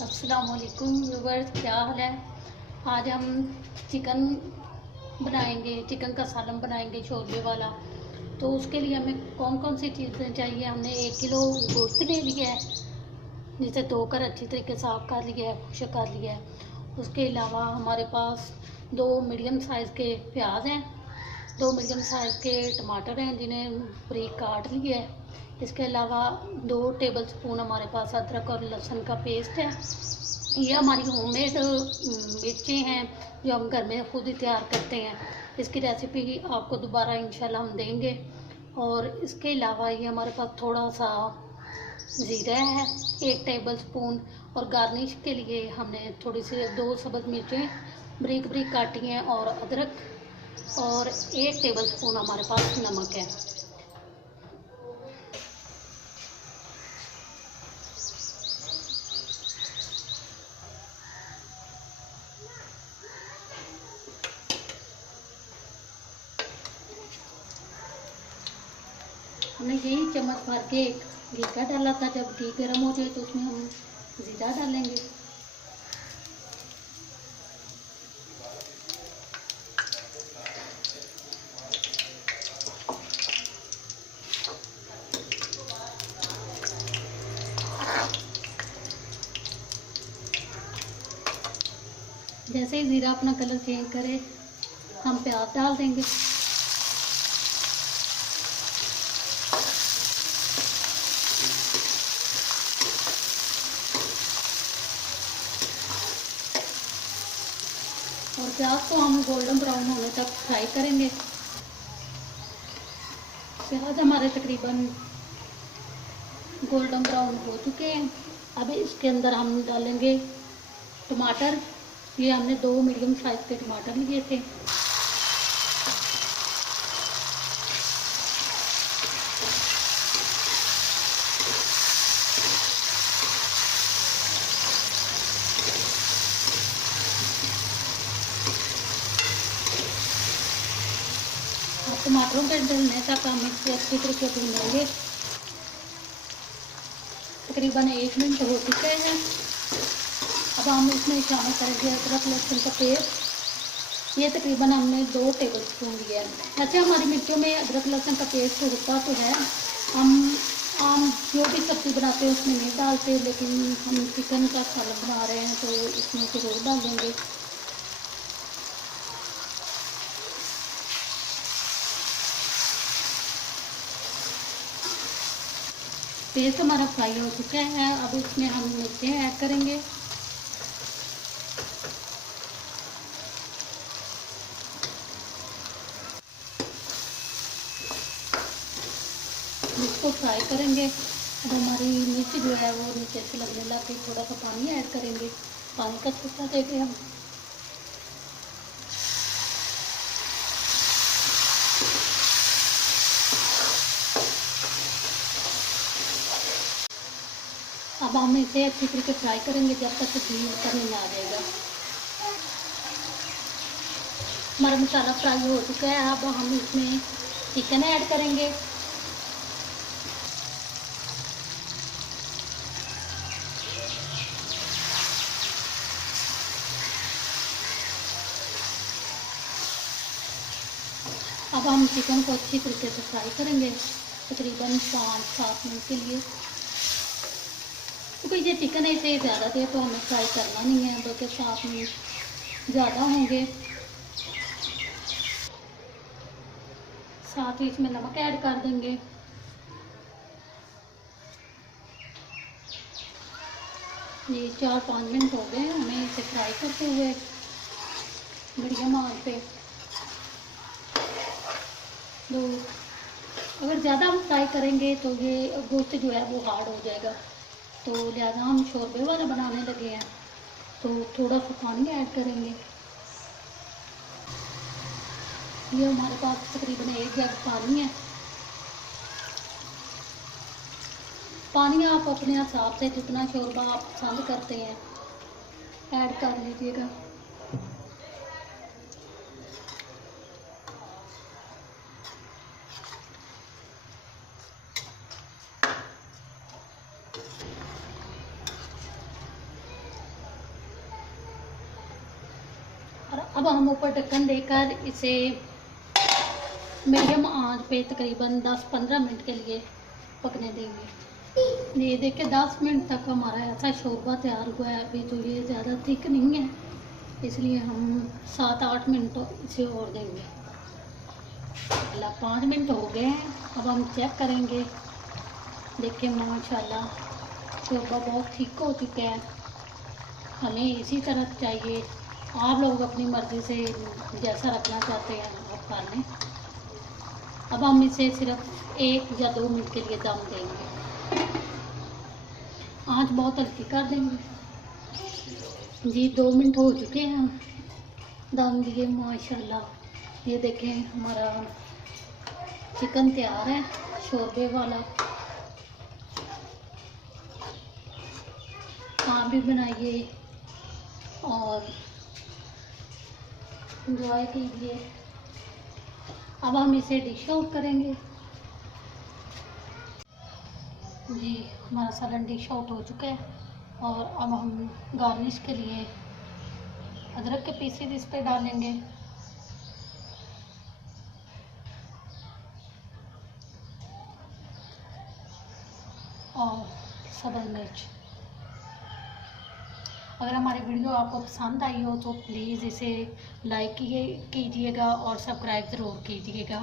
अस्सलामुअलैकुम व्यूअर्स, क्या हाल है। आज हम चिकन बनाएंगे, चिकन का सालन बनाएंगे शोरबे वाला। तो उसके लिए हमें कौन कौन सी चीज़ें चाहिए। हमने 1 किलो गोश्त ले लिया है, जिसे धोकर अच्छी तरीके से साफ कर लिया है, खुश्क कर लिया है। उसके अलावा हमारे पास 2 मीडियम साइज़ के प्याज हैं, 2 मीडियम साइज़ के टमाटर हैं जिन्हें बारीक काट लिया है। इसके अलावा 2 टेबल स्पून हमारे पास अदरक और लहसुन का पेस्ट है। ये हमारी होममेड मिर्चें हैं जो हम घर में खुद ही तैयार करते हैं। इसकी रेसिपी आपको दोबारा इंशाल्लाह हम देंगे। और इसके अलावा ये हमारे पास थोड़ा सा ज़ीरा है, 1 टेबल स्पून। और गार्निश के लिए हमने थोड़ी सी 2 सब्ज़ मिर्चें बारीक बारीक काटी हैं और अदरक, और 1 टेबल स्पून हमारे पास नमक है। हमने यही चम्मच भर के एक घी का डाला था। जब घी गर्म हो जाए तो उसमें हम ज़ीरा डालेंगे। जैसे ही ज़ीरा अपना कलर चेंज करे हम प्याज डाल देंगे। और प्याज को हम गोल्डन ब्राउन होने तक फ्राई करेंगे। प्याज हमारे तकरीबन गोल्डन ब्राउन हो चुके हैं। अब इसके अंदर हम डालेंगे टमाटर। ये हमने 2 मीडियम साइज़ के टमाटर लिए थे। और टमाटरों के डलने तक हम इसे अच्छी तरीके से भूनेंगे। तकरीबन 1 मिनट हो चुके हैं। अब हम इसमें शामिल करेंगे अदरक लहसुन का पेस्ट। ये तकरीबन हमने 2 टेबल स्पून लिया है। अच्छा, हमारी मिर्चों में अदरक लहसुन का पेस्ट होता तो है, हम आम जो भी सब्ज़ी बनाते हैं उसमें नहीं डालते, लेकिन हम चिकन का सालन बना रहे हैं तो इसमें ज़रूर डालेंगे। पेस्ट हमारा फ्राई हो चुका है। अब इसमें हम मिर्चें ऐड करेंगे। इसको फ्राई करेंगे। अब हमारी मिर्च जो है वो नीचे से लगने लग गई। थोड़ा सा पानी ऐड करेंगे, पानी का छींटा देंगे हम। अब हम इसे अच्छी तरीके फ्राई करेंगे जब तक घी ऊपर नहीं आ जाएगा। हमारा मसाला फ्राई हो चुका है। अब हम इसमें चिकन ऐड करेंगे। अब हम चिकन को अच्छी तरीके से फ्राई करेंगे, तकरीबन 5-7 मिनट के लिए। क्योंकि ये चिकन है इसे ज़्यादा देर तो हमें फ्राई करना नहीं है, बल्कि 7 मिनट ज़्यादा होंगे। साथ ही इसमें नमक ऐड कर देंगे। ये 4-5 मिनट हो गए हमें इसे फ्राई करते हुए मीडियम आंच पे। तो अगर ज़्यादा हम फ्राई करेंगे तो ये गोश्त जो है वो हार्ड हो जाएगा। तो लिहाजा हम शोरबे वाला बनाने लगे हैं तो थोड़ा सा पानी ऐड करेंगे। ये हमारे पास तकरीबन 1 जग पानी है। पानी आप अपने हिसाब से जितना शोरबा आप पसंद करते हैं ऐड कर लीजिएगा। अब हम ऊपर ढक्कन देकर इसे मीडियम आंच पे तकरीबन 10-15 मिनट के लिए पकने देंगे। ये देखिए 10 मिनट तक हमारा ऐसा शोरबा तैयार हुआ है। अभी तो ये ज़्यादा थिक नहीं है, इसलिए हम 7-8 मिनट इसे और देंगे। 5 मिनट हो गए हैं। अब हम चेक करेंगे। देखिए माशाल्लाह शोरबा बहुत थिक हो चुका है। हमें इसी तरह चाहिए। आप लोग अपनी मर्ज़ी से जैसा रखना चाहते हैं आप कर लें। अब हम इसे सिर्फ 1 या 2 मिनट के लिए दम देंगे। आंच बहुत हल्की कर देंगे जी। 2 मिनट हो चुके हैं दम दिए माशाल्लाह। ये देखें हमारा चिकन तैयार है शोरबे वाला। आप भी बनाइए और इंजॉय कीजिए। अब हम इसे डिश आउट करेंगे जी। हमारा सालन डिश आउट हो चुका है और अब हम गार्निश के लिए अदरक के पीसेस इस पे डालेंगे और सब्ज़ मिर्च। अगर हमारी वीडियो आपको पसंद आई हो तो प्लीज़ इसे लाइक कीजिएगा और सब्सक्राइब ज़रूर कीजिएगा।